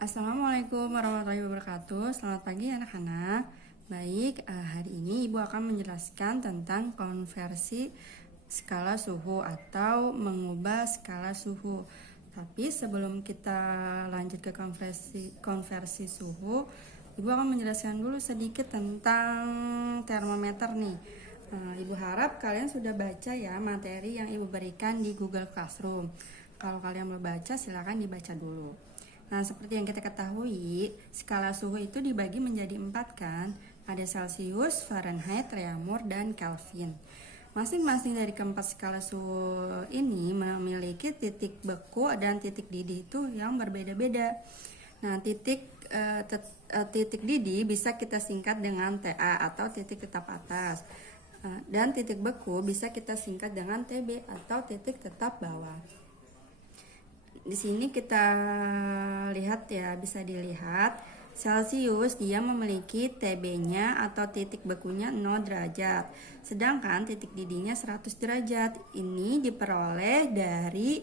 Assalamualaikum warahmatullahi wabarakatuh. Selamat pagi anak-anak. Baik, hari ini Ibu akan menjelaskan tentang konversi skala suhu atau mengubah skala suhu. Tapi sebelum kita lanjut ke konversi suhu, Ibu akan menjelaskan dulu sedikit tentang termometer nih. Ibu harap kalian sudah baca ya materi yang Ibu berikan di Google Classroom. Kalau kalian belum baca, silakan dibaca dulu. Nah, seperti yang kita ketahui, skala suhu itu dibagi menjadi 4 kan? Ada Celcius, Fahrenheit, Reaumur, dan Kelvin. Masing-masing dari keempat skala suhu ini memiliki titik beku dan titik didih itu yang berbeda-beda. Nah, titik didih bisa kita singkat dengan TA atau titik tetap atas. Dan titik beku bisa kita singkat dengan TB atau titik tetap bawah. Di sini kita lihat ya, bisa dilihat Celcius dia memiliki TB-nya atau titik bekunya 0 derajat. Sedangkan titik didihnya 100 derajat. Ini diperoleh dari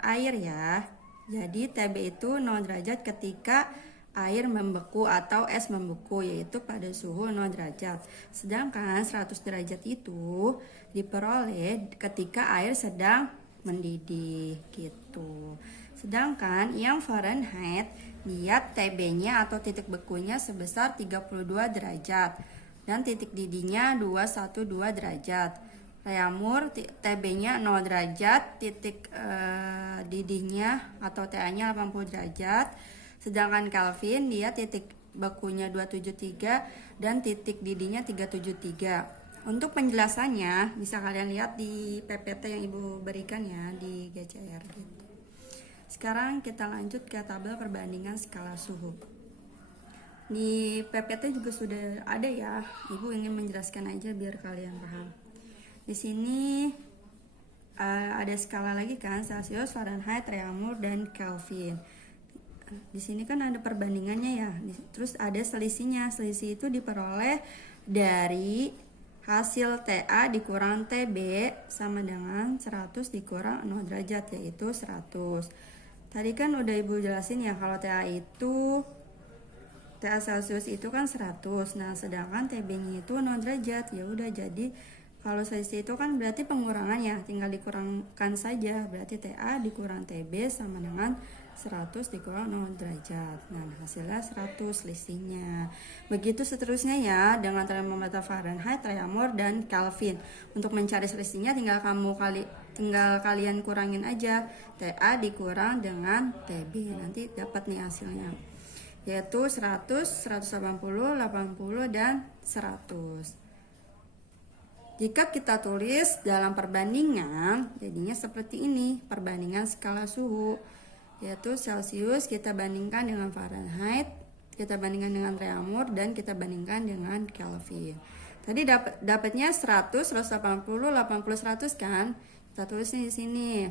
air ya. Jadi TB itu 0 derajat ketika air membeku atau es membeku, yaitu pada suhu 0 derajat. Sedangkan 100 derajat itu diperoleh ketika air sedang mendidih gitu. Sedangkan yang Fahrenheit, dia TB-nya atau titik bekunya sebesar 32 derajat dan titik didihnya 212 derajat. Reaumur TB-nya 0 derajat, titik didihnya atau TA-nya 80 derajat. Sedangkan Kelvin dia titik bekunya 273 dan titik didihnya 373. Untuk penjelasannya bisa kalian lihat di PPT yang Ibu berikan ya di GCR gitu. Sekarang kita lanjut ke tabel perbandingan skala suhu. Di PPT juga sudah ada ya. Ibu ingin menjelaskan aja biar kalian paham. Di sini ada skala lagi kan, Celcius, Fahrenheit, Reaumur, dan Kelvin. Di sini kan ada perbandingannya ya. Terus ada selisihnya. Selisih itu diperoleh dari hasil TA dikurang TB sama dengan 100 dikurang 0 derajat, yaitu 100. Tadi kan udah Ibu jelasin ya, kalau TA Celcius itu kan 100. Nah, sedangkan TB-nya itu 0 derajat. Ya udah, jadi kalau selisih itu kan berarti pengurangan ya, tinggal dikurangkan saja. Berarti TA dikurang TB sama dengan 100 dikurang 0 derajat. Nah, hasilnya 100 selisihnya. Begitu seterusnya ya dengan termometer Fahrenheit, Reaumur, dan Kelvin. Untuk mencari selisihnya tinggal kalian kurangin aja TA dikurang dengan TB. Nanti dapat nih hasilnya. Yaitu 100, 180, 80, dan 100. Jika kita tulis dalam perbandingan, jadinya seperti ini, perbandingan skala suhu. Yaitu Celcius kita bandingkan dengan Fahrenheit, kita bandingkan dengan Reaumur, dan kita bandingkan dengan Kelvin. Tadi dapatnya 100, 180, 80, 100 kan? Kita tulisnya di sini.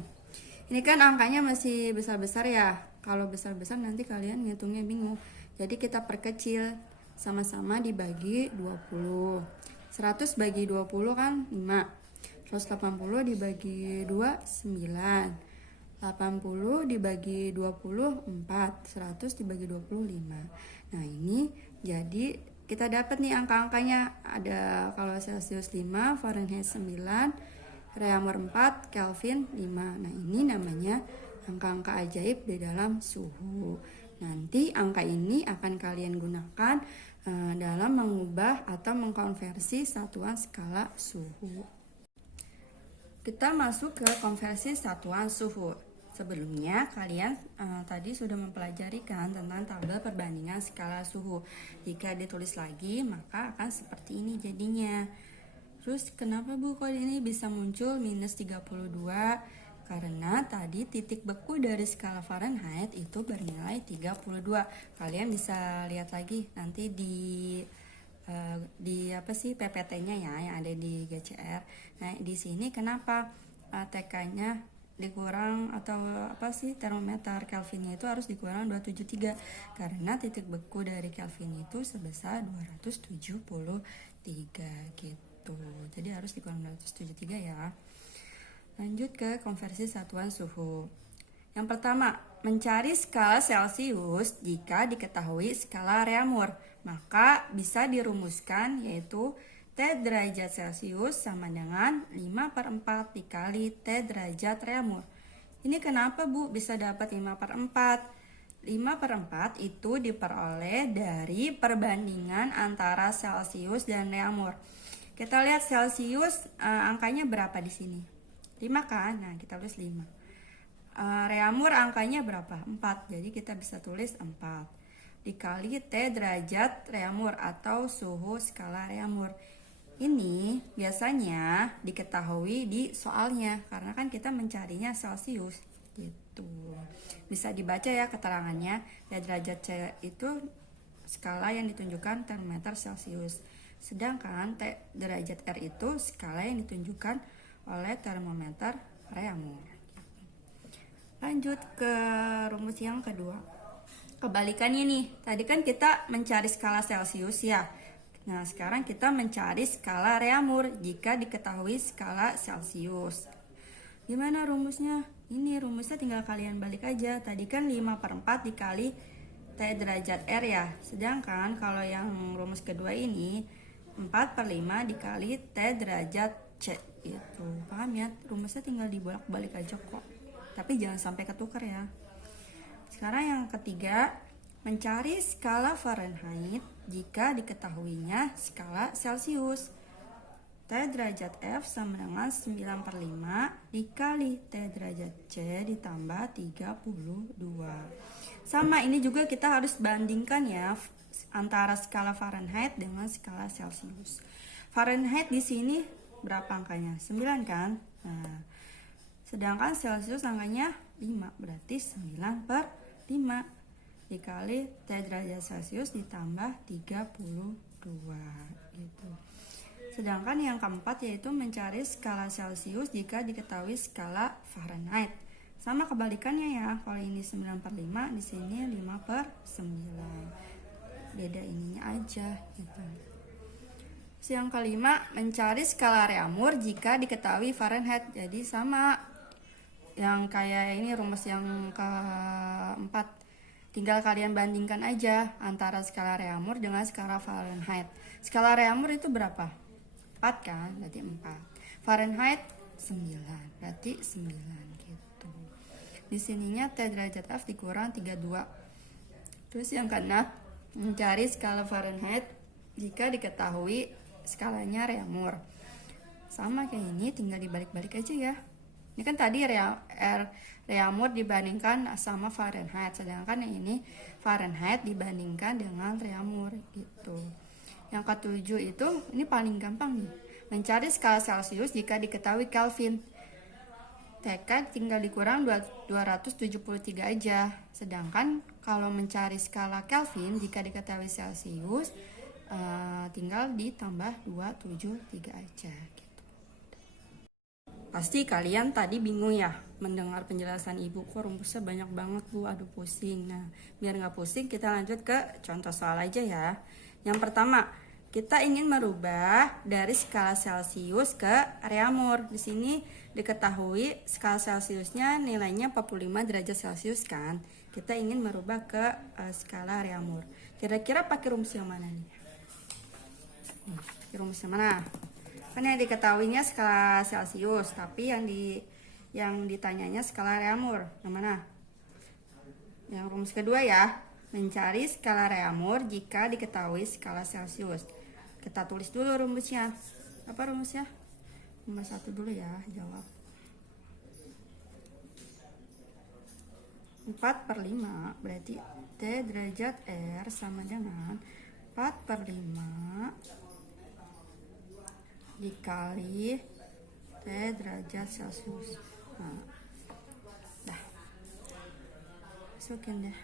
Ini kan angkanya masih besar-besar ya. Kalau besar-besar nanti kalian ngitungnya bingung. Jadi kita perkecil, sama-sama dibagi 20. 100 bagi 20 kan 5. 180 dibagi 2 9. 80 dibagi 24, 100 dibagi 25. Nah, ini jadi kita dapat nih angka-angkanya. Ada kalau Celcius 5, Fahrenheit 9, Reaumur 4, Kelvin 5. Nah, ini namanya angka-angka ajaib di dalam suhu. Nanti angka ini akan kalian gunakan dalam mengubah atau mengkonversi satuan skala suhu. Kita masuk ke konversi satuan suhu. Sebelumnya kalian tadi sudah mempelajari kan tentang tabel perbandingan skala suhu. Jika ditulis lagi maka akan seperti ini jadinya. Terus kenapa Bu kok ini bisa muncul minus 32? Karena tadi titik beku dari skala Fahrenheit itu bernilai 32. Kalian bisa lihat lagi nanti di PPT-nya ya yang ada di GCR. Nah, di sini kenapa TK-nya dikurang atau termometer Kelvinnya itu harus dikurang 273 karena titik beku dari Kelvin itu sebesar 273 gitu. Jadi harus dikurang 273 ya. Lanjut ke konversi satuan suhu. Yang pertama, mencari skala Celcius jika diketahui skala Reaumur. Maka bisa dirumuskan yaitu T derajat Celcius sama dengan 5/4 dikali T derajat Reaumur. Ini kenapa Bu bisa dapat 5/4? 5/4 itu diperoleh dari perbandingan antara Celcius dan Reaumur. Kita lihat Celcius angkanya berapa di sini? 5 kan? Nah, kita tulis 5. Reaumur angkanya berapa? 4. Jadi kita bisa tulis 4 dikali T derajat Reaumur atau suhu skala Reaumur. Ini biasanya diketahui di soalnya karena kan kita mencarinya Celcius gitu. Bisa dibaca ya keterangannya. T derajat C itu skala yang ditunjukkan termometer Celcius. Sedangkan T derajat R itu skala yang ditunjukkan oleh termometer Reaumur. Lanjut ke rumus yang kedua. Kebalikannya nih, tadi kan kita mencari skala Celcius ya. Nah, sekarang kita mencari skala Reaumur jika diketahui skala Celcius. Gimana rumusnya? Ini rumusnya tinggal kalian balik aja. Tadi kan 5/4 dikali T derajat R ya. Sedangkan kalau yang rumus kedua ini 4/5 dikali T derajat C. Itu paham ya? Rumusnya tinggal dibolak-balik aja kok. Tapi jangan sampai ketukar ya. Sekarang yang ketiga, mencari skala Fahrenheit jika diketahuinya skala Celcius. T derajat F sama dengan 9/5 dikali T derajat C ditambah 32. Sama ini juga kita harus bandingkan ya antara skala Fahrenheit dengan skala Celcius. Fahrenheit di sini berapa angkanya? 9 kan? Nah, sedangkan Celcius angkanya 5, berarti 9/5 dikali T derajat Celcius ditambah 32 gitu. Sedangkan yang keempat yaitu mencari skala Celcius jika diketahui skala Fahrenheit. Sama kebalikannya ya, kalau ini 9/5 di sini 5/9. Beda ininya aja gitu. Yang kelima, mencari skala Reaumur jika diketahui Fahrenheit. Jadi sama yang kayak ini rumus yang keempat, tinggal kalian bandingkan aja antara skala Reaumur dengan skala Fahrenheit. Skala Reaumur itu berapa? 4 kan, berarti 4. Fahrenheit 9, berarti 9 gitu. Di sininya T derajat F dikurang 32. Terus yang keenam, mencari skala Fahrenheit jika diketahui skalanya Reaumur. Sama kayak ini, tinggal dibalik-balik aja ya. Ini kan tadi Reaumur dibandingkan sama Fahrenheit, sedangkan yang ini Fahrenheit dibandingkan dengan Reaumur gitu. Yang ketujuh itu, ini paling gampang nih, mencari skala Celcius jika diketahui Kelvin. TK tinggal dikurang 273 aja. Sedangkan kalau mencari skala Kelvin jika diketahui Celcius, tinggal ditambah 273 aja gitu. Pasti kalian tadi bingung ya mendengar penjelasan ibu, kok rumusnya banyak banget Bu, aduh pusing. Nah, biar nggak pusing kita lanjut ke contoh soal aja ya. Yang pertama, kita ingin merubah dari skala Celcius ke Reaumur. Di sini diketahui skala Celciusnya nilainya 45 derajat Celcius kan. Kita ingin merubah ke skala Reaumur. Kira-kira pakai rumus yang mana nih? Rumus yang mana? Kan yang diketahuinya skala Celcius, tapi yang ditanyanya skala Reaumur. Yang mana? Yang rumus kedua ya, mencari skala Reaumur jika diketahui skala Celcius. Kita tulis dulu rumusnya. Apa rumusnya? Nomor 1 dulu ya, jawab. 4/5 berarti T derajat R sama dengan 4/5 dikali T derajat Celcius. Nah, dah. Masukin deh.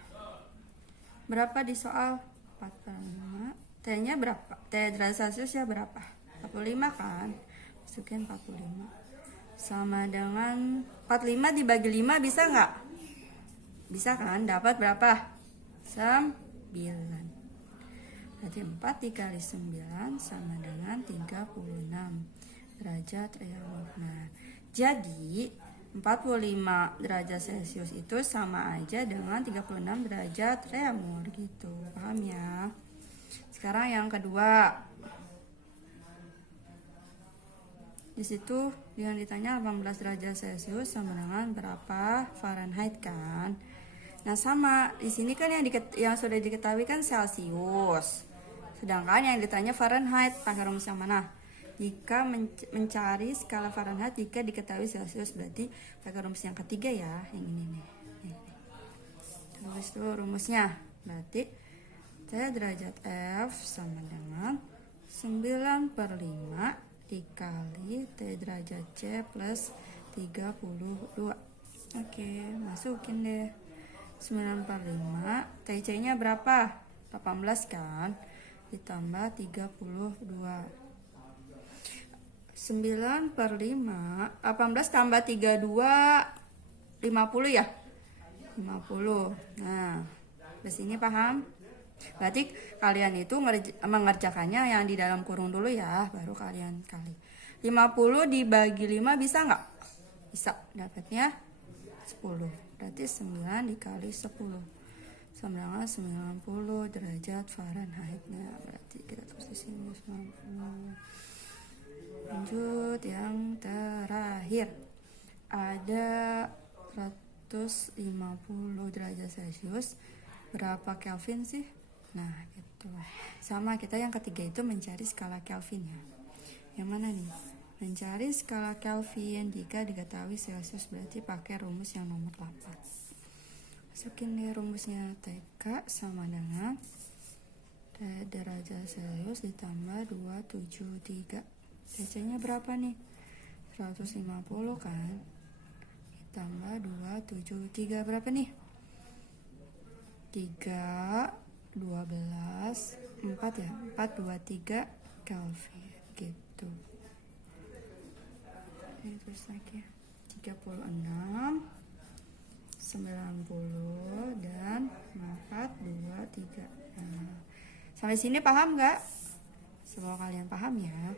Berapa di soal? 4/5. T-nya berapa? T derajat Celcius ya berapa? 45 kan? Masukin 45. Sama dengan 45 dibagi 5 bisa nggak? Bisa kan? Dapat berapa? 9. Berarti 4 dikali 9 sama dengan 36 derajat Reaumur. Nah, jadi 45 derajat Celcius itu sama aja dengan 36 derajat Reaumur gitu. Paham ya? Sekarang yang kedua. Di situ yang ditanya 18 derajat Celcius sama dengan berapa Fahrenheit kan? Nah, sama di sini kan yang sudah diketahui kan Celcius. Sedangkan yang ditanya Fahrenheit, pakai rumus yang mana? Jika mencari skala Fahrenheit jika diketahui Celcius, berarti pakai rumus yang ketiga ya, yang ini nih. Tulis dulu rumusnya. Berarti T derajat F sama dengan 9/5 dikali T derajat C plus 32. Oke, masukin deh 9/5. TC nya berapa? 18 kan? Ditambah 32. 9/5 18 tambah 32 50 ya? 50. Nah, di sini paham? Berarti kalian itu mengerjakannya yang di dalam kurung dulu ya, baru kalian kali. 50 dibagi 5 bisa nggak? Bisa, dapatnya 10. Berarti 9 dikali 10 sama dengan 90 derajat Fahrenheit. Nah, berarti kita tulis di sini 90. Lanjut yang terakhir. Ada 150 derajat Celcius. Berapa Kelvin sih? Nah, gitu. Sama kita yang ketiga itu mencari skala Kelvin ya. Yang mana nih? Mencari skala Kelvin jika diketahui Celcius, berarti pakai rumus yang nomor 8. Masukin deh rumusnya. TK sama dengan derajat Celcius ditambah 273. TC nya berapa nih? 150 kan? Ditambah 273 berapa nih? 3 12 4 ya, 423 Kelvin gitu. Ini terus lagi 36 90 dan 423. Nah, sampai sini paham nggak? Semoga kalian paham ya.